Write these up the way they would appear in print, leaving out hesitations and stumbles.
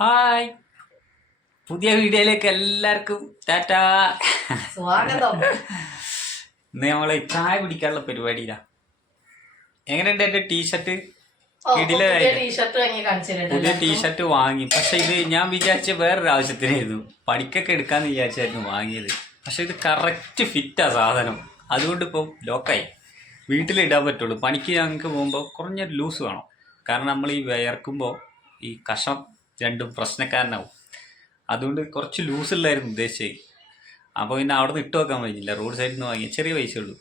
Hi, പുതിയ വീഡിയോയിലേക്ക് എല്ലാവർക്കും ടാറ്റാ. സ്വാഗതം. ഇന്ന് നമ്മള് ചായ കുടിക്കാനുള്ള പരിപാടിയിലാ. എങ്ങനെയുണ്ട് എന്റെ ടീഷർട്ട്? പുതിയ ടീഷർട്ട് വാങ്ങി. പക്ഷെ ഇത് ഞാൻ വിചാരിച്ച വേറൊരു ആവശ്യത്തിനായിരുന്നു, പണിക്കൊക്കെ എടുക്കാന്ന് വിചാരിച്ചായിരുന്നു വാങ്ങിയത്. പക്ഷെ ഇത് കറക്റ്റ് ഫിറ്റാ സാധനം. അതുകൊണ്ട് ഇപ്പം ലോക്കായി. വീട്ടിലിടാൻ പറ്റുള്ളൂ. പണിക്ക് ഞങ്ങൾക്ക് പോകുമ്പോൾ കുറഞ്ഞൊരു ലൂസ് വേണം. കാരണം നമ്മൾ ഈ വിയർക്കുമ്പോൾ ഈ കഷം രണ്ടും പ്രശ്നക്കാരനാവും. അതുകൊണ്ട് കുറച്ച് ലൂസുള്ളായിരുന്നു ഉദ്ദേശിച്ചത്. അപ്പോൾ പിന്നെ അവിടെ നിന്ന് ഇട്ട് വെക്കാൻ കഴിഞ്ഞില്ല. റോഡ് സൈഡിൽ നിന്ന് വാങ്ങി, ചെറിയ പൈസ ഉള്ളൂ.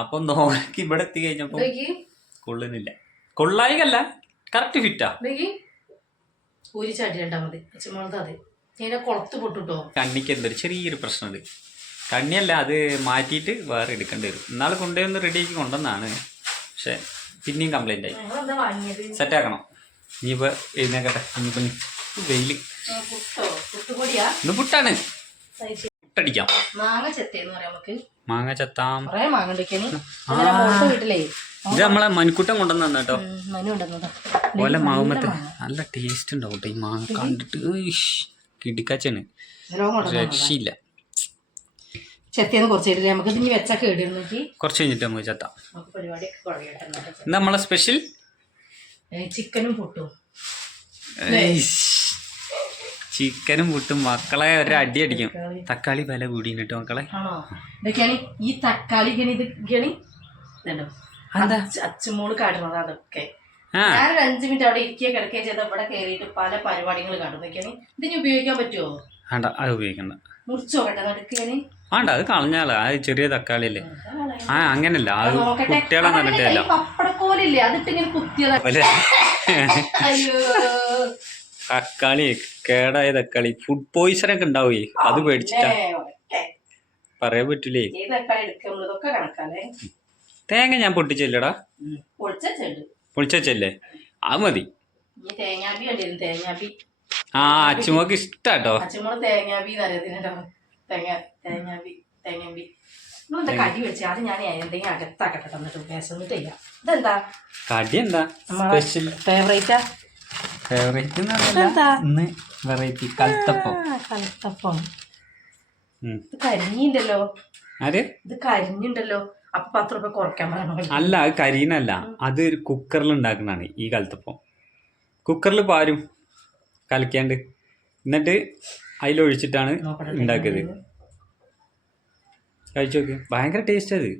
അപ്പം നോക്കി ഇവിടെ എത്തി കഴിഞ്ഞപ്പോൾ കൊള്ളുന്നില്ല. കൊള്ളായികല്ല, കറക്റ്റ് ഫിറ്റാ. കണ്ണിക്ക് എന്തൊരു ചെറിയൊരു പ്രശ്നമുണ്ട്. കണ്ണിയല്ല, അത് മാറ്റിയിട്ട് വേറെ എടുക്കേണ്ടി വരും. ഇന്നാൾ കൊണ്ടുപോയി റെഡിയാക്കി കൊണ്ടുവന്നാണ്. പക്ഷെ പിന്നെയും കംപ്ലൈൻ്റ് ആയി. സെറ്റാക്കണം. ഇനിയിപ്പോൾ എഴുന്നേക്കട്ടെ. ഇനിയിപ്പോൾ വെയില് ഇത് പുട്ടാണ്. പുട്ടടിക്കാം. മാങ്ങ ചെത്താം. ഇത് നമ്മളെ മനുക്കുട്ടൻ കൊണ്ടുവന്ന കേട്ടോ. ഓല മാവുമ്പത്തെ നല്ല ടേസ്റ്റ് ഉണ്ടാവും കേട്ടോ. ഈ മാങ്ങ കണ്ടിട്ട് കിടിക്കാച്ചാണ്, രക്ഷയില്ല. കുറച്ച് കഴിഞ്ഞിട്ട് നമുക്ക് ചെത്താം. ഇന്ന് നമ്മളെ സ്പെഷ്യൽ ചിക്കനും പുട്ടും. ചിക്കനും പുട്ടും. മക്കളെ ഒരു അടി അടിക്കും. തക്കാളി വില കൂടിയാണ് കേട്ടോ മക്കളെ. ഇതൊക്കെയാണ് ഈ തക്കാളി അച്ചുമോള് കാട്ടുന്നത്. അതൊക്കെ ഞാനൊരു 5 മിനിറ്റ് അവിടെ ഇരിക്കുക കിടക്കുക ചെയ്ത ഇവിടെ കയറിയിട്ട് പല പരിപാടികൾ കാണും. ഇതൊക്കെയാണ്. ഇതിന് ഉപയോഗിക്കാൻ പറ്റുമോ? വേണ്ട, അത് ഉപയോഗിക്കണ്ട. മുറിച്ചോ കേട്ടോ നടുക്കാണ്. വേണ്ട, അത് കളഞ്ഞാലോ. അത് ചെറിയ തക്കാളി അല്ലേ. അങ്ങനല്ല, അത് കുട്ടികളെ നന്നിട്ടല്ല. പപ്പടക്കോലില്ലേ, അതിട്ട് ഇങ്ങനെ കുത്തിയതാ. തക്കാളി കേടായ തക്കാളി, ഫുഡ് പോയിസൺ ഒക്കെ ഉണ്ടാവേ. അത് പേടിച്ചിട്ടാ, പറയാൻ പറ്റൂലേ. തേങ്ങ ഞാൻ പൊട്ടിച്ചല്ലടാ. പൊളിച്ചല്ലേ, അത് മതി. ആ, അച്ചുമോക്ക് ഇഷ്ടാട്ടോ. കടി എന്താ സ്പെഷ്യൽ? ഫേവറേറ്റ് ഇന്ന് വെറൈറ്റി കൽത്തപ്പം. കരിഞ്ഞിണ്ടല്ലോ. ആര് ഇത് കരിഞ്ഞിണ്ടല്ലോ. അപ്പൊ 10 രൂപ കുറയ്ക്കാൻ പറയണോ? അല്ല, അത് കരിയനല്ല, അത് ഒരു കുക്കറിൽ ഉണ്ടാക്കുന്നതാണ് ഈ കൽത്തപ്പം. കുക്കറിൽ പാരും കലക്കാണ്ട്, എന്നിട്ട് അതിലൊഴിച്ചിട്ടാണ് ഉണ്ടാക്കിയത്. കഴിച്ചു നോക്ക്, ഭയങ്കര ടേസ്റ്റ്. അത്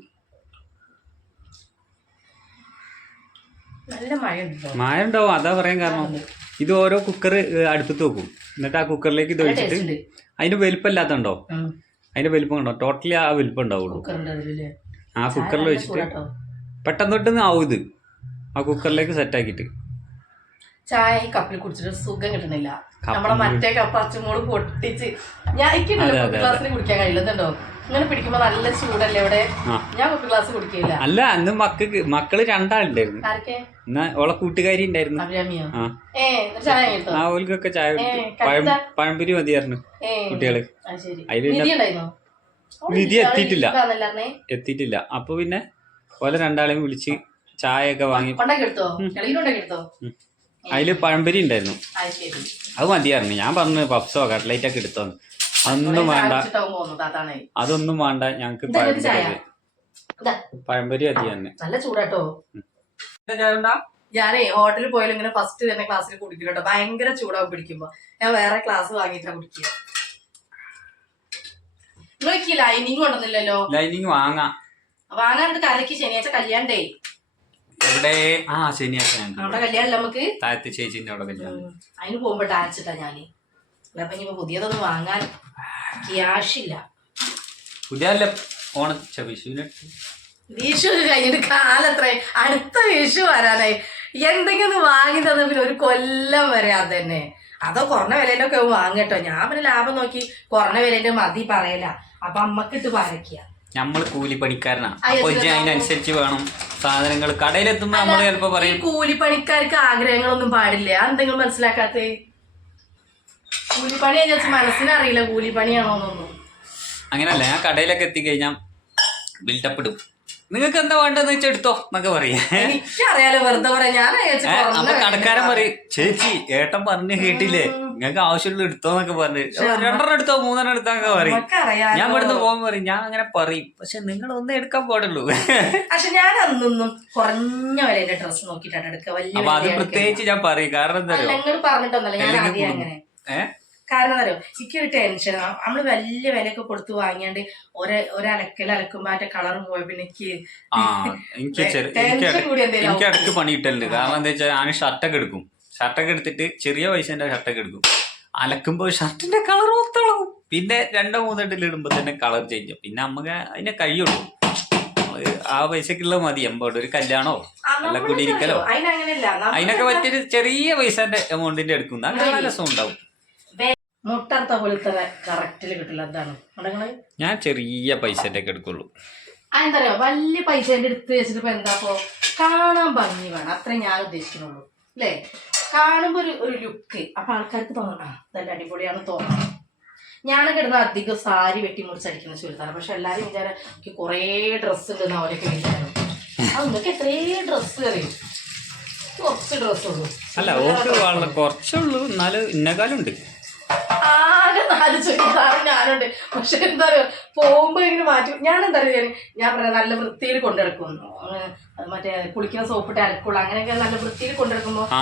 മഴ ഉണ്ടാവും, അതാ പറയാൻ കാരണം. ഇത് ഓരോ കുക്കർ അടുപ്പത്ത് വെക്കും, എന്നിട്ട് ആ കുക്കറിലേക്ക് ഇത് ഒഴിച്ചിട്ട് അതിന് വലിപ്പമില്ലാത്തണ്ടോ, അതിന്റെ വലിപ്പം കണ്ടോ, ടോട്ടലി ആ വലിപ്പം ഉണ്ടാവുള്ളൂ. ആ കുക്കറിൽ വെച്ചിട്ട് പെട്ടെന്ന് പെട്ടെന്ന് ആവും ഇത്. ആ കുക്കറിലേക്ക് സെറ്റ് ആക്കിയിട്ട് ചായ ഈ കപ്പിൽ കുടിച്ചിട്ട് സുഖം കിട്ടണില്ല. നമ്മളെ മറ്റേ കപ്പ് അച്ചുമോള് പൊട്ടിച്ച് ഞാൻ ഗ്ലാസ്സിൽ കുടിക്കാൻ കഴിയില്ലതുണ്ടോ. ഇങ്ങനെ പിടിക്കുമ്പോ നല്ല ചൂടല്ലേ ഇവിടെ. ഞാൻ കുപ്പി ഗ്ലാസ് കുടിക്കില്ല. അല്ല, അന്ന് മക്കള് 2 ആളുണ്ടായിരുന്നു. ഓളെ കൂട്ടുകാരി ഉണ്ടായിരുന്നു. ഓൽക്കൊക്കെ ചായ പഴംപൊരി മതിയായിരുന്നു കുട്ടികള്. അതില് നിധി എത്തിയിട്ടില്ല. അപ്പൊ പിന്നെ ഓലെ 2 ആളെയും വിളിച്ച് ചായ ഒക്കെ വാങ്ങി. അതില് പഴംപൊരി ഉണ്ടായിരുന്നു, അത് മതിയായിരുന്നു. ഞാൻ പറഞ്ഞു പപ്സോ കട്ട്ലൈറ്റ് ഒക്കെ എടുത്തോന്ന്. അതൊന്നും വേണ്ട, അതൊന്നും വേണ്ട, ഞങ്ങക്ക് പഴംപൊരി മതി തന്നെ. നല്ല ചൂടാട്ടോ. ഞാനേ ഹോട്ടലിൽ പോയാലും ഇങ്ങനെ ഫസ്റ്റ് തന്നെ ക്ലാസ്സിൽ കുടിക്കില്ലോ. ഭയങ്കര ചൂടാവും പിടിക്കുമ്പോ. ഞാൻ വേറെ ക്ലാസ് വാങ്ങിയിട്ടാ കുടിക്കുക. നിങ്ങൾക്ക് ലൈനിങ് കൊണ്ടുവന്നില്ലല്ലോ. ലൈനിങ് വാങ്ങാനായിട്ട് കലക്ക് ശനിയാഴ്ച കല്യാണ്ടേ. എവിടെ? ആ, ശനിയാഴ്ച അവിടെ കല്യാണല്ലോ നമുക്ക്. താഴത്തെ ചേച്ചിന്റെ അവിടെ കല്യാണം. അതിന് പോകുമ്പോ ഡാൻസിട്ടാ ഞാന്. അപ്പൊ ഇനി പുതിയതൊന്നും വാങ്ങാൻ ക്യാഷ് ഇല്ല. പുതിയല്ല, വിഷു കഴിഞ്ഞിട്ട് കാലത്ര, അടുത്ത വിഷു വരാനായി. എന്തെങ്കിലും വാങ്ങി തന്നെ പിന്നെ ഒരു കൊല്ലം വരെ അത് തന്നെ. അതോ കുറഞ്ഞ വിലയിന്റെ ഒക്കെ വാങ്ങട്ടോ. ഞാൻ പിന്നെ ലാഭം നോക്കി കുറഞ്ഞ വിലന്റെ മതി പറയല. അപ്പൊ അമ്മക്കിട്ട് പരക്കുക. നമ്മള് കൂലിപ്പണിക്കാരനാ, അപ്പൊ അതിനനുസരിച്ച് വേണം സാധനങ്ങൾ. കടയിലെത്തുമ്പോ നമ്മള് ചിലപ്പോ പറയും കൂലിപ്പണിക്കാർക്ക് ആഗ്രഹങ്ങളൊന്നും പാടില്ല. എന്തെങ്കിലും മനസ്സിലാക്കാത്തേ? കൂലിപ്പണി മനസ്സിനറിയില്ല കൂലിപ്പണിയാണോന്നൊന്നും. അങ്ങനല്ല, ഞാൻ കടയിലൊക്കെ എത്തിക്കഴിഞ്ഞാൽ ബിൽഡപ്പ് ഇടും. നിങ്ങൾക്ക് എന്താ വേണ്ടതെന്ന് വെച്ചാൽ എടുത്തോ എന്നൊക്കെ പറയാ. എനിക്കറിയാലോ, വെറുതെ പറയാ. ഞാൻ അപ്പൊ കടക്കാരൻ പറയും, ചേച്ചി ഏട്ടൻ പറഞ്ഞു കേട്ടില്ലേ നിങ്ങൾക്ക് ആവശ്യമുള്ള എടുത്തോന്നൊക്കെ പറഞ്ഞു. 2 എടുത്തോ 3 എടുത്തോന്നൊക്കെ പറയും. ഞാൻ ഇവിടുന്ന് പോകുമ്പോ പറയും ഞാൻ അങ്ങനെ പറയും, പക്ഷെ നിങ്ങൾ ഒന്നേ എടുക്കാൻ പാടുള്ളൂ. പക്ഷെ ഞാൻ അന്നൊന്നും കുറഞ്ഞ വിലയുടെ ഡ്രസ്സ് നോക്കിയിട്ടാണ് എടുക്കുക. അപ്പൊ അത് പ്രത്യേകിച്ച് ഞാൻ പറയും. കാരണം എന്താ നിങ്ങൾ പറഞ്ഞിട്ടൊന്നല്ല, ഞാൻ ആദ്യം അങ്ങനെ. കാരണം എന്താ പറയുക, എനിക്കൊരു ടെൻഷൻ. നമ്മള് വലിയ വിലയൊക്കെ കൊടുത്ത് വാങ്ങിയാണ്ട് ഒരലക്കുമ്പോ അതിന്റെ കളർ പോയ പിന്നെ എനിക്ക് ഇടയ്ക്ക് പണി കിട്ടലുണ്ട്. കാരണം എന്താ വെച്ചാൽ ഞാൻ ഷർട്ടൊക്കെ എടുക്കും. ഷർട്ടൊക്കെ എടുത്തിട്ട് ചെറിയ പൈസന്റെ ഷർട്ടൊക്കെ എടുക്കും. അലക്കുമ്പോ ഷർട്ടിന്റെ കളർ ഒത്തളവും. പിന്നെ 2-3 ഇടുമ്പോ തന്നെ കളർ ചേഞ്ച് ചെയ്യും. പിന്നെ നമുക്ക് അതിനെ കഴിയുള്ളൂ. ആ പൈസക്കുള്ള മതി. എമ്പോട്ട് ഒരു കല്യാണോ നല്ല കുടിയിരിക്കലോ അതിനൊക്കെ പറ്റിയൊരു ചെറിയ പൈസന്റെ എമൗണ്ടിന്റെ എടുക്കും. അങ്ങനെ രസം ഉണ്ടാവും. മുട്ടർത്ത പോലത്തെ കറക്റ്റില് കിട്ടില്ല. എന്താണ് ഞാൻ ചെറിയ പൈസന്റെ ഒക്കെ എടുക്കുള്ളൂ. അതെന്താ പറയാ, വലിയ പൈസന്റെ എടുത്ത് വെച്ചിട്ട് ഇപ്പൊ എന്താപ്പോ കാണാൻ ഭംഗി വേണം, അത്രേ ഞാൻ ഉദ്ദേശിക്കുന്നുള്ളൂ അല്ലേ. കാണുമ്പോ ഒരു ലുക്ക്, അപ്പൊ ആൾക്കാർക്ക് തോന്നണം നല്ല അടിപൊളിയാണ് തോന്നണം. ഞാനൊക്കെ ഇടുന്ന അധികം സാരി വെട്ടി മുറിച്ചടിക്കുന്ന ചുരിദാർ. പക്ഷെ എല്ലാരും വിചാരം കുറേ ഡ്രസ്സ് ഉണ്ടെന്ന് അവരൊക്കെ വിചാരം. അതൊക്കെ എത്രേ ഡ്രസ്സ് അറിയും, കുറച്ച് ഡ്രസ്സ് ഉള്ളൂ. അല്ല ഓക്ക് കുറച്ചുള്ളൂ, എന്നാലും ഇന്നകാലം ഉണ്ട്. ആകെ 4 ചുരിദാർ ഞാനുണ്ട്. പക്ഷെ എന്താ പറയുക, പോകുമ്പോ ഇങ്ങനെ മാറ്റി. ഞാൻ എന്താ പറയുക, ഞാൻ പറയാം നല്ല വൃത്തിയിൽ കൊണ്ടെടുക്കും. മറ്റേ കുളിക്കുന്ന സോപ്പിട്ട് അലക്കുള്ളൂ, അങ്ങനെയൊക്കെ നല്ല വൃത്തിയിൽ കൊണ്ടെടുക്കുമ്പോ ആ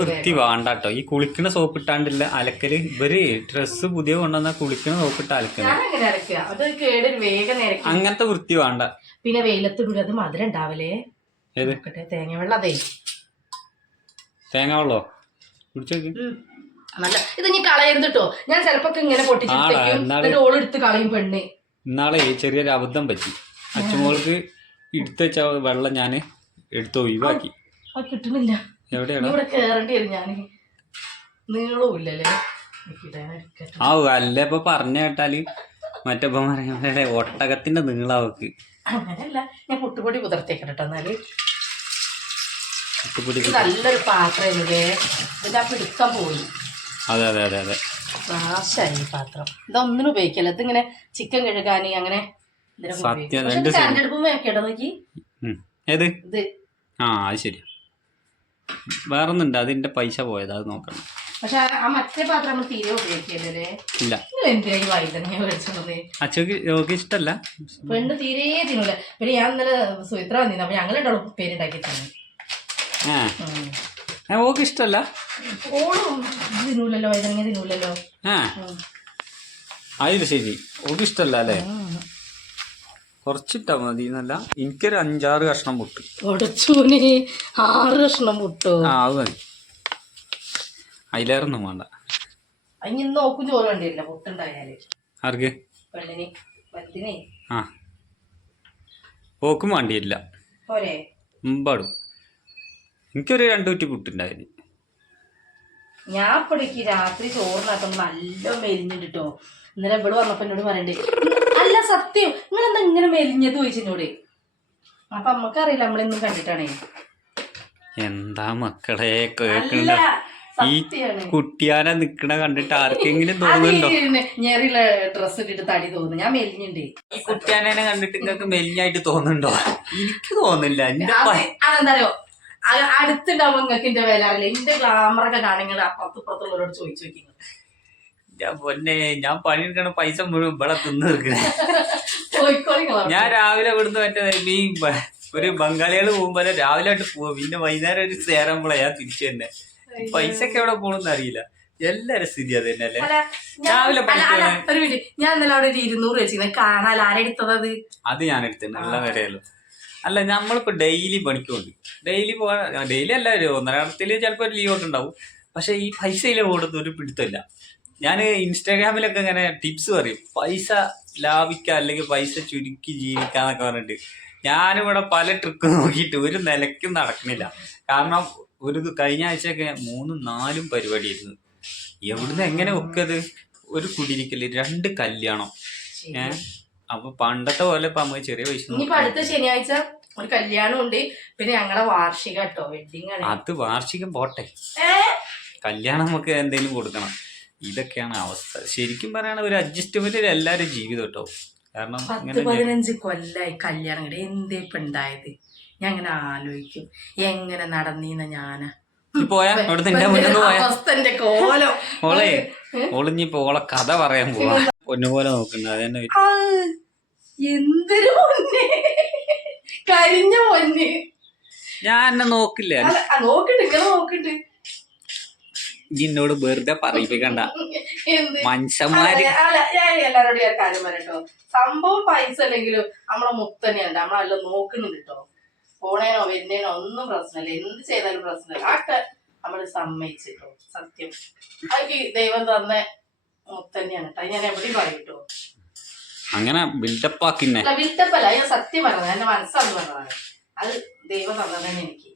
വൃത്തി വേണ്ടാട്ടോ. ഈ കുളിക്കുന്ന സോപ്പിട്ടാണ്ടില്ല അലക്കല്. ഇവര് ഡ്രസ്സ് പുതിയ കൊണ്ടുവന്ന കുളിക്കുന്ന സോപ്പിട്ട് അലക്കല്. ഞാൻ അങ്ങനെ അലക്കുക, അത് കേട് വേഗം നേരം. അങ്ങനത്തെ വൃത്തി വേണ്ട. പിന്നെ വെയിലത്തിടൂല, അത് മധുരം ഉണ്ടാവലേ. തേങ്ങ വെള്ളം. അതെ തേങ്ങ വെള്ളോ കുടിച്ചോക്ക്. നല്ല ഇത് നീ കളയരുത് കേട്ടോ. ഞാൻ ചിലപ്പോ ഇങ്ങനെ പൊട്ടിച്ചിട്ടേക്കും ഓളെടുത്ത് കളയും പെണ്ണ്. ഇന്നാളെ ചെറിയൊരു അബദ്ധം പറ്റി. അച്ഛമോൾക്ക് എടുത്ത് വെച്ച വെള്ളം ഞാൻ എടുത്ത് ഒഴിവാക്കി. അത് കിട്ടണില്ല. എവിടെയാണ് ഇവിടെ കേറേണ്ടി വരും. ഞാൻ നീളവും ഇല്ലല്ലേ. അല്ല ഇപ്പൊ പറഞ്ഞ കേട്ടാല് മറ്റപ്പം പറയാ ഒട്ടകത്തിന്റെ നീളാവക്ക്. അങ്ങനെയല്ല, ഞാൻ പുട്ടുപൊടി കുതിർത്തേക്കട്ടെ. എന്നാല് നല്ലൊരു പാത്രം ഇതിന്റെ പിടുത്തം പോയി. അതെ അതെ അതെ അതെ നാശായി ഈ പാത്രം. ഇതൊന്നിനും ഉപയോഗിക്കല്ല. ഇതിങ്ങനെ ചിക്കൻ കഴുകാന് അങ്ങനെ ഏത് ആ അത് ശരി. വേറൊന്നുണ്ട് അതിന്റെ പൈസ പോയത്, അത് നോക്കണം. പക്ഷെ ആ മറ്റേ പാത്രം നമ്മൾ തീരെ ഉപയോഗിക്കല്ലേ. ഇല്ല എന്തിനായി വൈദ്യുതി മേടിച്ചത്? അച്ഛക്ക് ഇഷ്ടല്ല, പെണ്ണ് തീരെ തിന്നൂല. പിന്നെ ഞാൻ ഇന്നലെ സുമിത്ര വന്നിരുന്നു, അപ്പൊ ഞങ്ങൾ പേരുണ്ടാക്കി തന്നു. ഓക്ക് ഇഷ്ടല്ല, ഓളും തിന്നൂലല്ലോ, വൈദ്യുതി തിന്നൂലല്ലോ. അതില് ശരി, ഓക്ക് ഇഷ്ടല്ല അല്ലേ. കുറച്ചിട്ടാ മതി എന്നല്ല, എനിക്കൊരു 5-6 കഷ്ണം മുട്ട്. 6 കഷ്ണം മുട്ടോ? ആ അത് മതി, അതിലേറൊന്നും വേണ്ട. അതിന് നോക്കും ചോറ് വേണ്ടിയില്ല മുട്ടുണ്ടായാല്. ആർക്ക്? പെണ്ണിന് വലുതിനെ. ആ ഓക്കും വേണ്ടിയില്ല. പോരെ മുമ്പാടും എനിക്കൊരു 2 കുറ്റി പുട്ടുണ്ടായിരുന്നു. ഞാൻ ഇപ്പഴേക്ക് രാത്രി ചോറിനകത്ത് നല്ല മെലിഞ്ഞിട്ട് കേട്ടോ. ഇന്നലെ ഇവിടെ വന്നപ്പോ എന്നോട് പറയണ്ടേ, അല്ല സത്യം നിങ്ങളെന്താ ഇങ്ങനെ മെലിഞ്ഞത് ചോദിച്ചെന്നോട്. അപ്പൊ നമ്മക്കറിയില്ല, നമ്മളെന്നും കണ്ടിട്ടാണേ. എന്താ മക്കളെ കേൾക്കണ്ട, ഈ കുട്ടിയാനെ നിക്കണ കണ്ടിട്ട് ആർക്കെങ്കിലും തോന്നുന്നുണ്ടോ? ഞെറിയുള്ള ഡ്രസ് ഇട്ടിട്ട് തടി തോന്നുന്നു. ഞാൻ മെലിഞ്ഞിണ്ട്. ഈ കുട്ടിയാനെ കണ്ടിട്ട് നിങ്ങൾക്ക് മെലിഞ്ഞായിട്ട് തോന്നുന്നുണ്ടോ? എനിക്ക് തോന്നില്ല. അതെന്തായോ അടുത്തുണ്ടാവുമ്പോ നിങ്ങൾക്ക് എന്റെ വില അറിയില്ല. എന്റെ ഗ്ലാമറൊക്കെ കാണുങ്ങൾ അപ്പുറത്തുള്ളവരോട് ചോദിച്ചു നോക്കി. പൊന്നെ ഞാൻ പണിയെടുക്കണ പൈസ മുഴുവൻ ഇവിടെ തിന്നു തീർക്കണേ. ഞാൻ രാവിലെ ഇവിടുന്ന് മറ്റേ ഈ ഒരു ബംഗാളികള് പോകുമ്പോ രാവിലെ ആയിട്ട് പോവും, പിന്നെ വൈകുന്നേരം ഒരു ചേരുമ്പോഴാ ഞാൻ തിരിച്ചു തന്നെ. പൈസക്ക് എവിടെ പോണെന്ന് അറിയില്ല. എല്ലാരും സ്ഥിതി അത് തന്നെ അല്ലേ. രാവിലെ ഞാൻ ഇന്നലെ അവിടെ 200 വെച്ചിരുന്നു. കാണാൻ ആരെടുത്തത്? അത് ഞാൻ എടുത്തിട്ടുണ്ട്, നല്ല വിലയല്ലോ. അല്ല നമ്മളിപ്പോ ഡെയിലി പണിക്കുണ്ട്, ഡെയിലി അല്ല, 1-2 ചിലപ്പോ ഒരു ലീവ് ഒക്കെ ഉണ്ടാവും. പക്ഷെ ഈ പൈസയിലെ ഓടുന്ന ഒരു പിടുത്തമില്ല. ഞാൻ ഇൻസ്റ്റാഗ്രാമിലൊക്കെ ഇങ്ങനെ ടിപ്സ് പറയും, പൈസ ലാഭിക്കുക അല്ലെങ്കിൽ പൈസ ചുരുക്കി ജീവിക്കാന്നൊക്കെ പറഞ്ഞിട്ട്. ഞാനിവിടെ പല ട്രിക്ക് നോക്കിയിട്ട് ഒരു നിലയ്ക്കും നടക്കണില്ല. കാരണം കഴിഞ്ഞ ആഴ്ചയൊക്കെ 3-4 പരിപാടിയായിരുന്നു. എവിടുന്ന് എങ്ങനെ ഒക്കെ അത്, ഒരു കുടിയിരിക്കല്, 2 കല്യാണം. അപ്പൊ പണ്ടത്തെ പോലെ ഇപ്പൊ നമുക്ക് ചെറിയ പൈസ. ഇനിയിപ്പോ അടുത്ത ശനിയാഴ്ച ഒരു കല്യാണം ഉണ്ട്, പിന്നെ ഞങ്ങളുടെ വാർഷിക കേട്ടോ, വെഡിങ് ആണ്. അത് വാർഷികം പോട്ടെ, കല്യാണം നമുക്ക് എന്തെങ്കിലും കൊടുക്കണം. ഇതൊക്കെയാണ് അവസ്ഥ. ശരിക്കും പറയണ ഒരു അഡ്ജസ്റ്റ്മെന്റ് എല്ലാരും ജീവിതം കേട്ടോ. കാരണം 10-15 കൊല്ലായി കല്യാണം എന്തേ ഇപ്പൊ ഉണ്ടായത്. ഞാൻ അങ്ങനെ ആലോചിക്കും, എങ്ങനെ നടന്നീന്ന ഞാന്. പോയാ അവിടെ നിന്റെ മുന്നിൽ പോയാ അവസ്ഥന്റെ കോലം ഓളെ ഓളിഞ്ഞിപ്പോ ഓളെ കഥ പറയാൻ പോവാ പൊന്നുപോലെ നോക്കുന്നത് അതന്നെ എന്തൊരു പൊന്നെ കരിഞ്ഞ പൊന്ന് ഞാൻ എന്നെ നോക്കില്ല നോക്കണ്ട് ഇങ്ങനെ നോക്കണ്ട് ഇനി എന്നോട് വെറുതെ പറയിപ്പിക്കണ്ട എന്ത് മനുഷ്യന്മാര് ഞാൻ എല്ലാരോടും ഞാൻ കാര്യം പറയട്ടോ സംഭവം പൈസ അല്ലെങ്കിലും നമ്മളെ മുത്തന്നെയുണ്ട് നമ്മളെല്ലാം നോക്കുന്നുണ്ട് കേട്ടോ പോണേനോ വരുന്നേനോ ഒന്നും പ്രശ്നമില്ല എന്ത് ചെയ്താലും പ്രശ്നമില്ല ആക്കെ നമ്മള് സമ്മതിച്ചിട്ടോ സത്യം അതൊക്കെ ദൈവം തന്ന മുത്തന്നെയാണ് കേട്ടോ ഞാൻ എവിടെയും പറയൂട്ടോ അങ്ങനെ ബിൽഡപ്പ് ആക്കിന്നെ അല്ല വിട്ടപ്പല്ല ഞാൻ സത്യം പറഞ്ഞത് എന്റെ മനസ്സാന്ന് പറഞ്ഞതാണ് അത് ദൈവം തന്നതന്നെ എനിക്ക്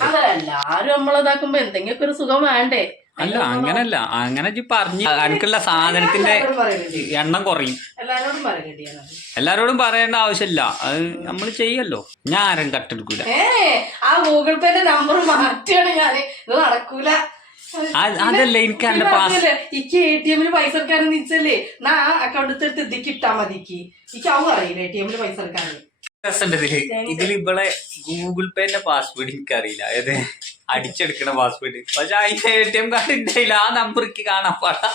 അതല്ല എല്ലാരും നമ്മളിതാക്കുമ്പോ എന്തെങ്കിലും ഒരു സുഖം വേണ്ടേ അല്ല അങ്ങനല്ല അങ്ങനെ പറഞ്ഞു എനിക്കുള്ള സാധനത്തിന്റെ എണ്ണം കുറയും എല്ലാരോടും പറയണ്ടേ ഞാനത് എല്ലാരോടും പറയേണ്ട ആവശ്യമില്ല അത് നമ്മൾ ചെയ്യല്ലോ ഞാൻ ആരും കട്ടെടുക്കൂല ആ ഗൂഗിൾ പേന്റെ നമ്പർ മാറ്റിയാണ് ഞാന് ഇത് നടക്കൂല അതല്ല എനിക്ക് എന്റെ പാസ് ഇക്ക് ATM പൈസ എടുക്കാനും നിച്ചല്ലേ നാ അക്കൗണ്ട് എടുത്ത് ഇതിക്ക് ഇട്ടാ മതി ഇക്ക് ആവും അറിയില്ല ATM പൈസ എടുക്കാനും ഇതിൽ ഇവിടെ ഗൂഗിൾ പേന്റെ പാസ്വേഡ് എനിക്കറിയില്ല അതായത് അടിച്ചെടുക്കണ പാസ്വേഡ് പക്ഷെ അതിന്റെ ATM കാർഡ് ഉണ്ടായില്ല ആ നമ്പർക്ക് കാണാൻ പാടാ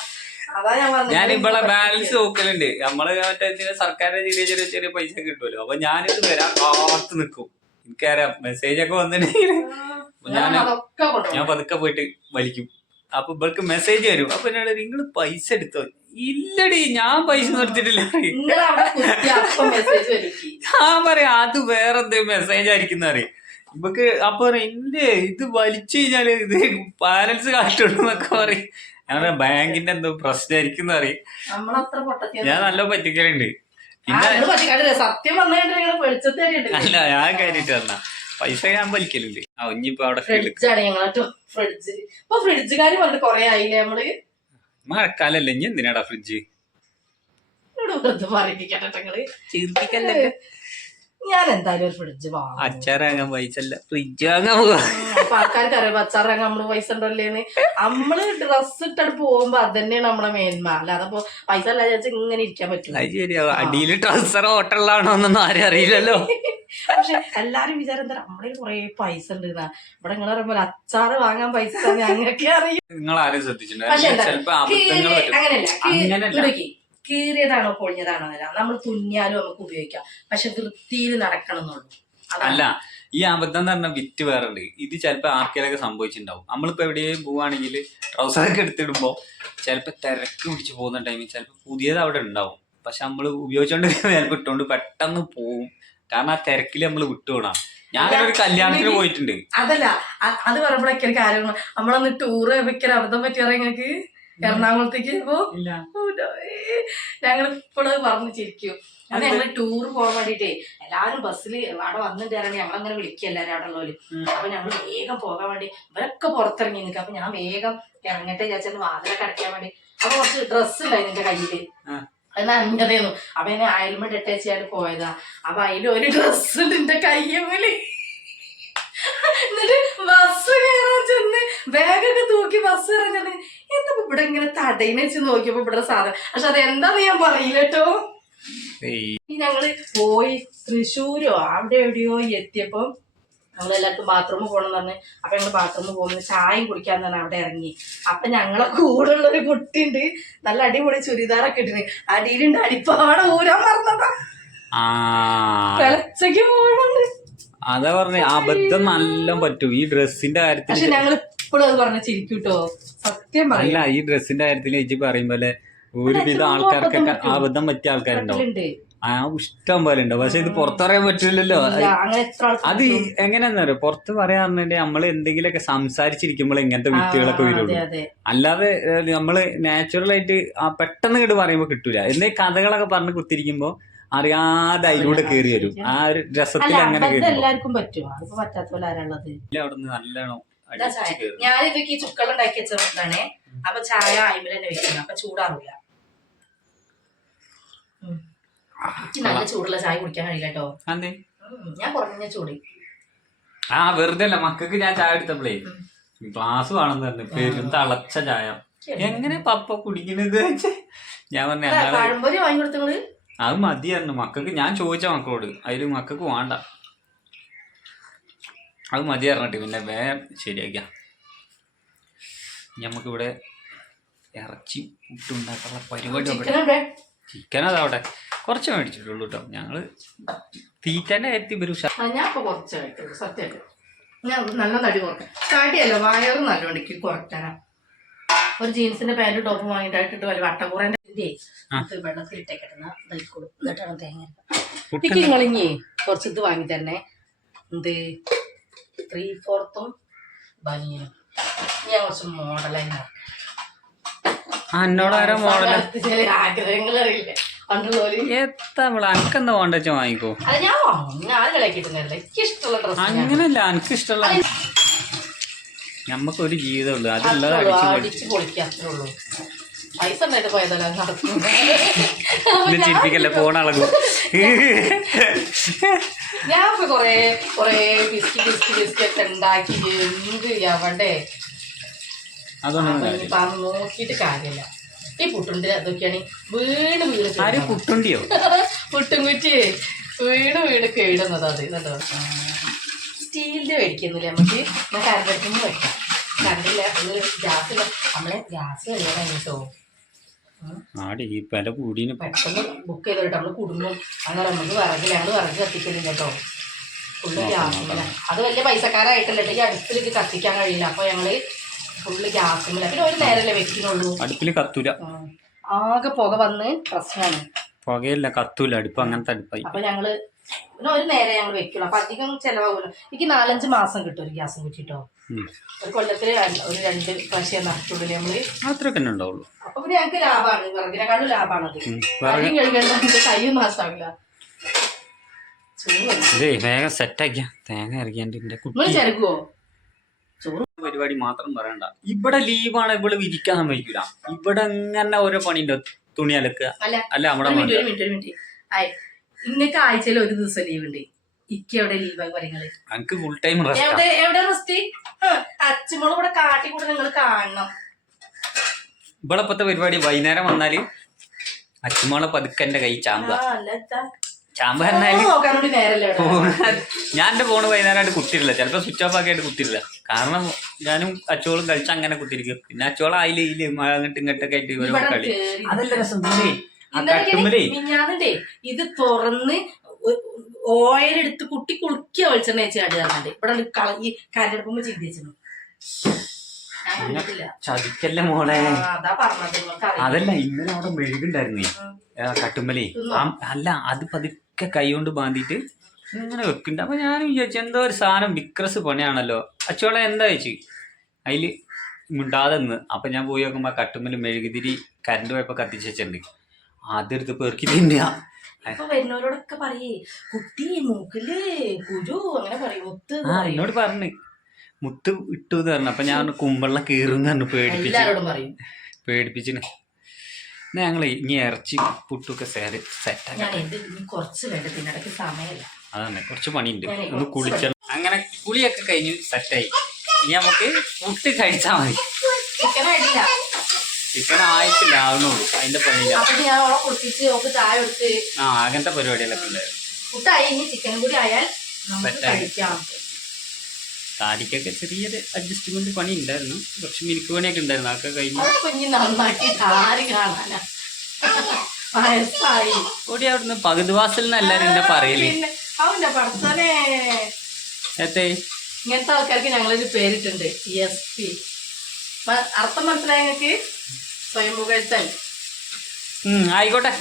ഞാൻ ഇവിടെ ബാലൻസ് നോക്കലുണ്ട് നമ്മള് മറ്റേ സർക്കാരിന്റെ ചെറിയ ചെറിയ ചെറിയ പൈസ കിട്ടുമല്ലോ അപ്പൊ ഞാനിത് വരാൻ കാത്ത് നിൽക്കും എനിക്കറിയാം മെസ്സേജ് ഒക്കെ വന്നിട്ടുണ്ടെങ്കിൽ ഞാൻ പതുക്കെ പോയിട്ട് വലിക്കും അപ്പൊ ഇവർക്ക് മെസ്സേജ് വരും അപ്പൊ എന്നോട് നിങ്ങള് പൈസ എടുത്തോ ഇല്ലടി ഞാൻ പൈസ നിർത്തിയിട്ടില്ല ഞാൻ പറയാം അത് വേറെ എന്തെങ്കിലും മെസ്സേജ് ആയിരിക്കുന്ന അറിയാം ഇവക്ക് അപ്പൊ എന്റെ ഇത് വലിച്ചു കഴിഞ്ഞാല് ഇത് ബാലൻസ് കാട്ടുള്ളൂ എന്നൊക്കെ പറയും ഞാൻ പറയാം ബാങ്കിന്റെ എന്തോ പ്രശ്നമായിരിക്കും അറിയും ഞാൻ നല്ല പറ്റിക്കലുണ്ട് പിന്നെ സത്യം അല്ല ഞാൻ കഴിഞ്ഞിട്ട് വന്ന പൈസ ഞാൻ വലിക്കലുണ്ട് ഇനിയിപ്പോ അവിടെ ഫ്രിഡ്ജാണ് ഞങ്ങള് ഫ്രിഡ്ജ് ഇപ്പൊ ഫ്രിഡ്ജുകാര് വന്നിട്ട് കൊറേ ആയില്ലേ നമ്മള് മഴക്കാലല്ലേ ഇനി എന്തിനാടാ ഫ്രിഡ്ജ് ചിരിപ്പിക്കല്ലേ ഞാൻ എന്തായാലും ഒരു ഫ്രിഡ്ജ് വാങ്ങും അച്ചാറാങ്ങാൻ പൈസ അല്ല ഫ്രിഡ്ജ് വാങ്ങാൻ പോവാ അപ്പൊ ആൾക്കാർക്ക് അറിയാം അച്ചാറാങ്ങാൻ നമ്മള് പൈസ ഉണ്ടല്ലേന്ന് നമ്മള് ഡ്രസ് ഇട്ടിട്ട് പോകുമ്പോ അത് തന്നെയാണ് നമ്മളെ മേന്മ അല്ലാതെ പൈസ അല്ല വിചാരിച്ചാൽ ഇങ്ങനെ ഇരിക്കാൻ പറ്റും അത് ശരിയാ അടിയില് ട്രാൻസ്ഫർ ഹോട്ടലിലാണോ എന്നൊന്നും ആരും അറിയില്ലല്ലോ പക്ഷെ എല്ലാരും വിചാരം എന്താ നമ്മളെ കൊറേ പൈസ ഉണ്ട് ഇവിടെ നിങ്ങൾ പറയുമ്പോ അച്ചാറ് വാങ്ങാൻ പൈസ ഞങ്ങൾക്ക് അറിയാം നിങ്ങൾ ആരും ശ്രദ്ധിച്ചിട്ടുണ്ടോ അങ്ങനെയല്ല കീറിയതാണോ പൊളിഞ്ഞതാണോ അല്ല നമ്മൾ തുന്നിയാലും നമുക്ക് ഉപയോഗിക്കാം പക്ഷെ വൃത്തിയിൽ നടക്കണം എന്നുള്ളൂ അല്ല ഈ അബദ്ധം എന്ന് പറഞ്ഞാൽ വിറ്റ് വേറെ ഉണ്ട് ഇത് ചിലപ്പോ ആർക്കെങ്കിലൊക്കെ സംഭവിച്ചിട്ടുണ്ടാവും നമ്മളിപ്പോ എവിടെയും പോവാണെങ്കിൽ ട്രൗസറൊക്കെ എടുത്തിടുമ്പോ ചിലപ്പോ തിരക്ക് പിടിച്ച് പോകുന്ന ടൈമിൽ ചിലപ്പോ പുതിയത് അവിടെ ഉണ്ടാവും പക്ഷെ നമ്മൾ ഉപയോഗിച്ചോണ്ടിരിക്കുന്ന ചിലപ്പോ ഇട്ടുകൊണ്ട് പെട്ടെന്ന് പോവും കാരണം ആ തിരക്കിൽ നമ്മൾ വിട്ടുപോകണം ഞാനൊരു കല്യാണത്തിന് പോയിട്ടുണ്ട് അതല്ല അത് പറയുമ്പോഴൊക്കെ ഒരു കാര്യം നമ്മളൊന്ന് ടൂറ് വെക്കാൻ അബദ്ധം പറ്റിയാ നിങ്ങൾക്ക് എറണാകുളത്തേക്ക് ഞങ്ങൾ ഇപ്പോഴത് പറഞ്ഞു ചിരിക്കും അത് ഞങ്ങള് ടൂർ പോകാൻ വേണ്ടിട്ടേ എല്ലാരും ബസ്സിൽ അവിടെ വന്നിട്ടാണ് ഞങ്ങളങ്ങനെ വിളിക്കുക എല്ലാരും അവിടെ ഉള്ളവര് അപ്പൊ ഞങ്ങള് വേഗം പോകാൻ വേണ്ടി ഇവരൊക്കെ പുറത്തിറങ്ങി നിൽക്കുക അപ്പൊ ഞാൻ വേഗം ഇറങ്ങട്ടെ വിചാരിച്ചു വാതിലൊക്കെ അടയ്ക്കാൻ വേണ്ടി അപ്പൊ കുറച്ച് ഡ്രസ്സ് ഉണ്ടായി നിന്റെ കയ്യില് എന്നാ അങ്ങനെയായിരുന്നു അപ്പൊ എന്നെ അയൽമെന്റ് അറ്റാച്ച് ചെയ്യാണ്ട് പോയതാ അപ്പൊ അതിൽ ഒരു ഡ്രസ്സ് ഉണ്ട് എന്റെ കയ്യമ്മല് എന്നിട്ട് ബസ് കയറാൻ ചെന്ന് ബാഗൊക്കെ തൂക്കി ബസ് കയറാൻ ചെന്ന് എന്താ ഇവിടെ ഇങ്ങനെ തടയിന് വെച്ച് നോക്കിയപ്പോ ഇവിടെ സാധനം പക്ഷെ അത് എന്താന്ന് ഞാൻ പറയില്ല കേട്ടോ ഞങ്ങള് പോയി തൃശ്ശൂരോ അവിടെ എവിടെയോ എത്തിയപ്പോ നമ്മളെല്ലാവർക്കും ബാത്റൂമിൽ പോകണമെന്ന് പറഞ്ഞ് അപ്പൊ ഞങ്ങള് ബാത്റൂമിൽ പോകുന്നത് ചായയും കുടിക്കാന്ന് പറഞ്ഞാൽ അവിടെ ഇറങ്ങി അപ്പൊ ഞങ്ങളെ കൂടെ ഉള്ളൊരു കുട്ടിയുണ്ട് നല്ല അടിപൊളി ചുരിദാറൊക്കെ ഇട്ടിന് അടിയിലുണ്ട് അടിപ്പാട ഊരാൻ പറഞ്ഞതാ വെളച്ചയ്ക്ക് പോകണുണ്ട് അതാ പറഞ്ഞ അബദ്ധം നല്ല പറ്റും ഈ ഡ്രസ്സിന്റെ കാര്യത്തിൽ പക്ഷെ ഞങ്ങൾ ഇപ്പോഴും അത് പറഞ്ഞ ചിരിക്കൂട്ടോ സത്യം അല്ല ഈ ഡ്രസ്സിന്റെ കാര്യത്തിൽ ചേച്ചി പറയുമ്പോലെ ഒരുവിധം ആൾക്കാർക്കൊക്കെ അബദ്ധം പറ്റിയ ആൾക്കാരുണ്ടാവും ആ ഇഷ്ടം പോലെ ഉണ്ട് പക്ഷെ ഇത് പുറത്തറിയാൻ പറ്റില്ലല്ലോ അത് എങ്ങനെയാന്നറിയോ പുറത്ത് പറയാറുണ്ടെങ്കിൽ നമ്മള് എന്തെങ്കിലുമൊക്കെ സംസാരിച്ചിരിക്കുമ്പോൾ ഇങ്ങനത്തെ വിറ്റുകളൊക്കെ വരുള്ളൂ അല്ലാതെ നമ്മള് നാച്ചുറൽ ആയിട്ട് പെട്ടെന്ന് ഇങ്ങോട്ട് പറയുമ്പോ കിട്ടൂല എന്തെങ്കിലും കഥകളൊക്കെ പറഞ്ഞ് കുത്തിരിക്കുമ്പോ അറിയാതെ അതിലൂടെ കയറി വരും ആ ഒരു രസത്തിൽ അങ്ങനെ എല്ലാവർക്കും പറ്റും അതിപ്പോ പറ്റാത്ത പോലെ ആരാളുള്ളത് അവിടുന്ന് നല്ലോണം ഞാനിതൊക്കെ ഈ ചുക്കൾ ഉണ്ടാക്കി വെച്ചതാണേ അപ്പൊ ചായ അയിമിൽ തന്നെ വെക്കുന്നത് അപ്പൊ ചൂടാറില്ല നല്ല ചൂടുള്ള ചായ കുടിക്കാൻ കഴിയില്ല കേട്ടോ ഞാൻ കുറഞ്ഞ ചൂട് ആ വെറുതെ അല്ല മക്കൾക്ക് ഞാൻ ചായ എടുത്തപ്പോഴേ ഗ്ലാസ് വേണമെന്ന് പറഞ്ഞു പെരും തളച്ച ചായ എങ്ങനെ പപ്പ കുടിക്കുന്നത് ഞാൻ പറഞ്ഞ പഴംപൊരി വാങ്ങി കൊടുത്തത് അത് മതിയായിരുന്നു മക്കൾക്ക് ഞാൻ ചോദിച്ച മക്കളോട് അതില് മക്കൾക്ക് വേണ്ട അത് മതിയായിരുന്നിട്ട് പിന്നെ വേഗം ശരിയാക്കാം നമുക്കിവിടെ ഇറച്ചി പുട്ടുണ്ടാക്കാനുള്ള പരിപാടി ചിക്കൻ ഉണ്ട്. ചിക്കൻ അതവിടെ കുറച്ച് മേടിച്ചിട്ടുള്ളൂ കേട്ടോ. ഞങ്ങൾ തീറ്റൻ്റെ കാര്യത്തിൽ ഒരു ഞാൻ ഇപ്പൊ കുറച്ച് കഴിക്കുള്ളൂ സത്യമായിട്ട്. ഞാൻ നല്ല തടി കുറക്കാം. തടിയല്ല വയറ് നല്ലോണ്ടിക്ക് കുറയ്ക്കാനാ. ഒരു ജീൻസിന്റെ പാന്റ് ടോപ്പ് വാങ്ങിയിട്ടിട്ട് വല്ല വട്ടക്കൂറേന്റെ വെള്ളത്തിലിട്ടേക്കെട്ടുന്ന ഇതായിക്കോളും. എന്നിട്ടാണ് തേങ്ങ എനിക്ക് നിങ്ങളിഞ്ഞേ കുറച്ച് ഇത് വാങ്ങി തന്നെ. എന്ത് 3/4 ബനിയനും. ഞാൻ കുറച്ച് മോഡലായി എന്നോടാരോ മോഡൽ ചില ആഗ്രഹങ്ങൾ അറിയില്ലേ പണ്ടുള്ളവര്. അനക്കെന്താ വേണ്ട വെച്ചാൽ വാങ്ങിക്കോ. അത് ഞാൻ വാങ്ങും. ഞാൻ കളിക്കിട്ടുന്നല്ലേ. എനിക്ക് ഇഷ്ടമുള്ള ഡ്രസ്സ്. അങ്ങനല്ല, എനിക്ക് ഇഷ്ടമുള്ള. നമുക്കൊരു ജീവിതമുള്ളൂ, അതുള്ളത് അടിച്ച് പൊളിക്കുക അത്രേ ഉള്ളൂ. പൈസ ഉണ്ടായിട്ട് പോയതല്ല നടക്കും. ചിരിപ്പിക്കല്ലേ പോണളകും. ഞാൻ ഇപ്പൊ കൊറേ ബിസ്ക്കറ്റ് ഉണ്ടാക്കി എന്ത് എവിടെ അതൊന്നും നോക്കിയിട്ട് കാര്യമില്ല. ഈ പുട്ടുണ്ട് അതൊക്കെയാണ് വീണ് പുട്ടുണ്ടിയോ പുട്ടും കുറ്റി വീണ് കേടുന്നത്. അത് കണ്ടോ സ്റ്റീലിന്റെ മേടിക്കുന്നില്ല നമുക്ക്. ഞാൻ കരണ്ടടുത്തുനിന്ന് വെക്കാം. കറണ്ടില്ല, ഗ്യാസില്ല. നമ്മളെ ഗ്യാസ് കഴിയാൻ കേട്ടോ. പെട്ടെന്ന് ബുക്ക് ചെയ്ത് കേട്ടോ. നമ്മള് കുടുങ്ങും. അങ്ങനെ നമുക്ക് വിറകിലാണ് വിറക് കത്തിക്കുന്നില്ല കേട്ടോ. ഫുള്ള് ഗ്യാസില്ല. അത് വലിയ പൈസക്കാരായിട്ടല്ലേ ഈ അടുപ്പിലേക്ക് കത്തിക്കാൻ കഴിയില്ല. അപ്പൊ ഞങ്ങള് ഫുള്ള് ഗ്യാസില്ല. പിന്നെ ഒരു നേരല്ലേ വെക്കുന്നുള്ളൂ. അടുപ്പിൽ കത്തൂല, ആകെ പുക വന്ന് പ്രശ്നമാണ്. പുകയില്ല, കത്തൂല അടുപ്പ്. അങ്ങനത്തെ അടുപ്പായി. അപ്പൊ ഞങ്ങള് പിന്നെ ഒരു നേരം ഞങ്ങൾ വെക്കുള്ളൂ. അപ്പൊ അധികം ചെലവാകൂല. എനിക്ക് 4-5 മാസം കിട്ടും ഒരു ഗ്യാസും കുറ്റിട്ടോ. ഒരു കൊല്ലത്തില് ഒരു 2 പ്രാവശ്യം നടത്തുള്ളൂ നമ്മള്. അത്രയൊക്കെ ഉണ്ടാവുള്ളൂ. അപ്പൊ പിന്നെ ഞങ്ങൾക്ക് ലാഭമാണ്. വിറകിനെക്കാളും ലാഭമാണത്. അധികം കഴിക്കേണ്ട കയ്യും നാശാവില്ല. വേഗം സെറ്റാക്കിയ തേങ്ങ ഇറക്കിയാണ്ട് ചെറുക്കുവോ ചോറ് പരിപാടി മാത്രം പറയണ്ട. ഇവിടെ ലീവാണ്, ഇവിടെ വിരിക്കാൻ സമ്മതിക്കൂല. ഇവിടെ എങ്ങനെ ഓരോ പണിയുണ്ടോ, തുണി അലക്കുക. അല്ല നമ്മുടെ ഇങ്ങക്ക് ആഴ്ചയിൽ ഒരു ദിവസം ലീവ് ഉണ്ട്. ഇക്ക് എവിടെ ലീവാ കാര്യങ്ങള്? എനിക്ക് ഫുൾ ടൈം എവിടെ റെസ്റ്റ്? അച്ഛമ്മളും കൂടെ കാട്ടി കൂടെ നിങ്ങൾ കാണണം. ഇവിടെ ഇപ്പത്തെ പരിപാടി വൈകുന്നേരം വന്നാല് അച്ഛമ്മളെ പതുക്കന്റെ കൈ ചാമ്പ ഞാൻ എന്റെ ഫോണ് വൈകുന്നേരമായിട്ട് കുത്തിരില്ല. ചിലപ്പോ സ്വിച്ച് ഓഫ് ആക്കിയിട്ട് കുത്തിരില്ല. കാരണം ഞാനും അച്ചോളും കളിച്ച് അങ്ങനെ കുത്തിരിക്കും. പിന്നെ അച്ചോളം അതില് അങ്ങോട്ട് ഇങ്ങോട്ടൊക്കെ ആയിട്ട് ഇവരോ കളി. അതല്ല രസം. ഇത് തുറന്ന് ഓയിലെടുത്ത് കുട്ടി കുളിക്കുക വെളിച്ചെണ്ണ വെച്ച് കണ്ടുകാറുണ്ട്. ഇവിടെ ഈ കരടുമ്പോ ചിന്തിച്ചു ചതിക്കല്ലേ മോളെ. അതാ പറഞ്ഞത്. അതല്ല, ഇന്നലെ അവിടെ മെഴുകുണ്ടായിരുന്നേ കട്ടുമ്പലേ. അല്ല, അത് പതുക്കെ കൈ കൊണ്ട് ബാന്തിട്ട് ഇങ്ങനെ വെക്കുന്നുണ്ട്. അപ്പൊ ഞാൻ വിചാരിച്ചു എന്തോ ഒരു സാധനം വിക്രസ് പണിയാണല്ലോ. അച്ചോളെ എന്താ വെച്ച് അതില് മിണ്ടാതെ നിന്ന്. അപ്പൊ ഞാൻ പോയി നോക്കുമ്പോ കട്ടുമ്പല് മെഴുകുതിരി കരണ്ട് പോയപ്പോ കത്തിച്ച് വെച്ചിട്ടുണ്ട്. അതെടുത്ത് പെറുക്കി തിന്നാ. ഇപ്പൊ വരുന്നവരോടൊക്കെ പറയേ കുട്ടി മൂക്കില് കുരു അങ്ങനെ പറയും. മുത്ത് എന്നോട് പറഞ്ഞു മുത്ത് ഇട്ടു എന്ന് പറഞ്ഞു. അപ്പൊ ഞാൻ കുമ്പള്ള കീറുന്ന് പറഞ്ഞു. പേടിപ്പിച്ചിന്. ഞങ്ങള് ഇനി ഇറച്ചി പുട്ടൊക്കെ സെറ്റാക്കി. അതന്നെ, കുറച്ച് പണിയുണ്ട്. ഒന്ന് കുളിച്ച. അങ്ങനെ കുളിയൊക്കെ കഴിഞ്ഞ് സെറ്റായി. ഇനി നമുക്ക് പുട്ട് കഴിച്ചാൽ മതി. ചിക്കൻ ആയിട്ടില്ല, ആവുന്നുള്ളൂ. അതിന്റെ പണിയില്ല. അങ്ങനത്തെ പരിപാടികളൊക്കെ ഉണ്ടായിരുന്നു. താടിക്കൊക്കെ ചെറിയൊരു അഡ്ജസ്റ്റ്മെന്റ് പണി ഉണ്ടായിരുന്നു. കുറച്ച് മിനിക്ക് പണിയൊക്കെ ഉണ്ടായിരുന്നു. അതൊക്കെ കഴിഞ്ഞു. ഓടി അവിടുന്ന് പകുതി വാസൽ നിന്ന് എല്ലാരും എന്നെ പറയല്. ഇങ്ങനത്തെ ആൾക്കാർക്ക് ഞങ്ങളൊരു പേരിട്ടുണ്ട്, SP. അർത്ഥം മനസ്സിലായ ഞങ്ങൾക്ക്? സ്വയം പുകഴ്ത്തൽ. ആയിക്കോട്ടെ.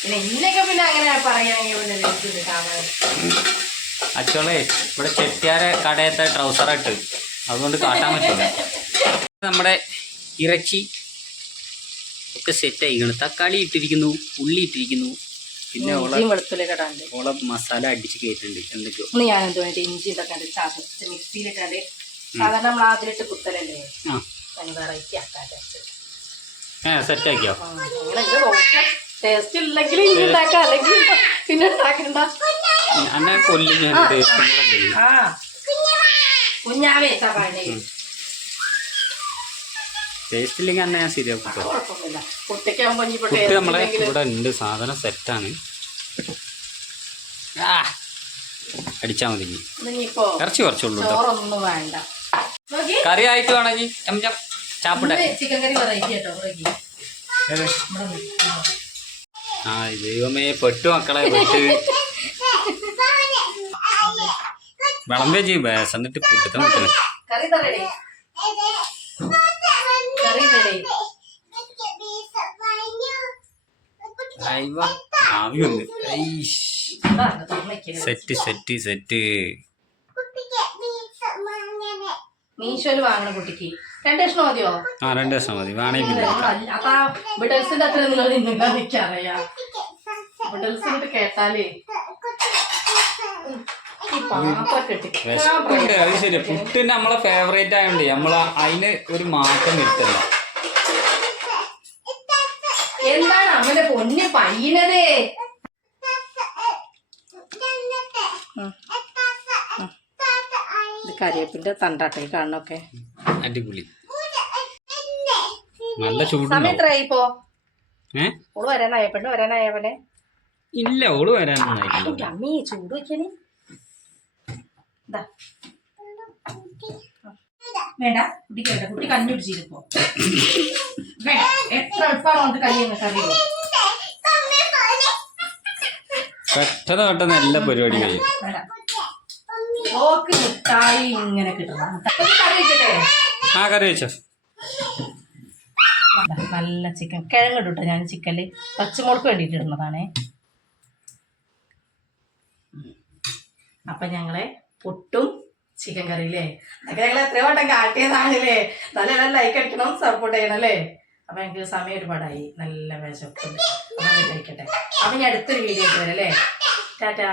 പിന്നെ ഇന്നൊക്കെ പിന്നെ അങ്ങനെ പറയുകയാണെങ്കിൽ അച്ചോളെ ഇവിടെ ചെട്ടിയാരെ കടയത്തെ ട്രൗസറായിട്ട് അതുകൊണ്ട് കാട്ടാൻ പറ്റില്ല. നമ്മുടെ ഇറച്ചി ഒക്കെ സെറ്റ് ആയിരിക്കണം. തക്കാളി ഇട്ടിരിക്കുന്നു, ഉള്ളി ഇട്ടിരിക്കുന്നു. പിന്നെ ഓളെ മസാല അടിച്ച് കയറ്റുന്നുണ്ട്. എന്തൊക്കെയോ ഞാൻ എന്ത് വേണ്ടി ഇഞ്ചി ഇതൊക്കെ മിക്സിയിലിട്ടാണ്ട് സാധാരണ നമ്മൾ ആദ്യമായിട്ട് കുത്തലല്ലേ. സെറ്റ് ആക്കിയോ? ടേസ്റ്റ് ഇല്ലെങ്കിൽ ഇഞ്ചി ഉണ്ടാക്കാം, അല്ലെങ്കിൽ പിന്നെ ഉണ്ടാക്കണ്ട. ടേസ്റ്റ് ഇല്ലെങ്കിൽ അന്നെ ഞാൻ ശരിയാക്കും. നമ്മളെ ഇവിടെ ഉണ്ട്, സാധനം സെറ്റാണ്. അടിച്ചാൽ മതി. ഇറച്ചി കുറച്ചുള്ളൂ. ചോറൊന്നും വേണ്ട. നോക്കി കറി ആയിട്ട് വേണമെങ്കിൽ ചാപ്പിട്ടെ. ചിക്കൻ കറി വെറൈറ്റി കേട്ടോ നോക്കി. ആ ദൈവമേ പെട്ടു മക്കളെ പെട്ട് വിളമ്പേ ചെയ്യും എന്നിട്ട് പിടുത്തം കിട്ടുന്നത്. കറി തരടേ കറി തരേ ആവിയൊന്ന് സെറ്റ് സെറ്റ് സെറ്റ്. മീശോല് വാങ്ങണ കുട്ടിക്ക് 2 കഷ്ണം മതിയോ? ആ 2 കഷ്ണം മതി വേണമെങ്കിൽ. അപ്പൊ ബിഡൽസിന്റെ അത്ര നിങ്ങൾ എനിക്കറിയാം. ബിഡൽസിന്റെ കേട്ടാലേ വിശപ്പുണ്ട്, അത് ശരി. പുട്ട് നമ്മളെ ഫേവറേറ്റ് ആയതുകൊണ്ട് നമ്മള് അതിന് ഒരു മാറ്റം വരുത്തല്ല. എന്താണ് അമ്മന്റെ പൊന്ന് പയ്യനതേ? ഇത് കരിവേപ്പിന്റെ തണ്ടാട്ടെ കാണണൊക്കെ അടിപൊളി. നല്ല ചൂട്. സമയം എത്രയായിപ്പോ? ഓള് വരാനായ പെണ്ണ് വരാനായ പോലെ ഇല്ല, ഓള് വരാനൊന്നായിട്ടില്ല. അമ്മീ ചൂട് വെക്കാന് വേണ്ട. കുട്ടിക്ക് വേണ്ട, കുട്ടി കഞ്ഞി പിടിച്ചിരിപ്പോ വേണ്ട. എത്ര എളുപ്പമാണ് നമുക്ക് കഞ്ഞി കറിയോ? പെട്ടെന്ന് എല്ലാ പരിപാടി കഴിയും. ഓക്ക് മിഠായി ഇങ്ങനെ കിട്ടണം. കറി വെച്ചിട്ടേ ആ കറി വെച്ചോ. നല്ല ചിക്കൻ കിഴങ്ങിട്ടോ. ഞാൻ ചിക്കനില് പച്ചമുളക് വേണ്ടിയിട്ട് ഇടുന്നതാണേ. അപ്പൊ ഞങ്ങളെ പുട്ടും ചിക്കൻ കറിയില്ലേ, അതൊക്കെ ഞങ്ങൾ എത്ര വട്ടം കാട്ടിയതാണല്ലേ. നല്ല ലൈക്ക് അടിക്കണം, സപ്പോർട്ട് ചെയ്യണം അല്ലേ. അപ്പൊ ഞങ്ങൾക്ക് സമയം ഒരുപാടായി, നല്ല വിശപ്പുണ്ട്. കഴിക്കട്ടെ. അപ്പൊ ഞാൻ അടുത്തൊരു വീഡിയോ വരാം അല്ലേ. ടാറ്റാ.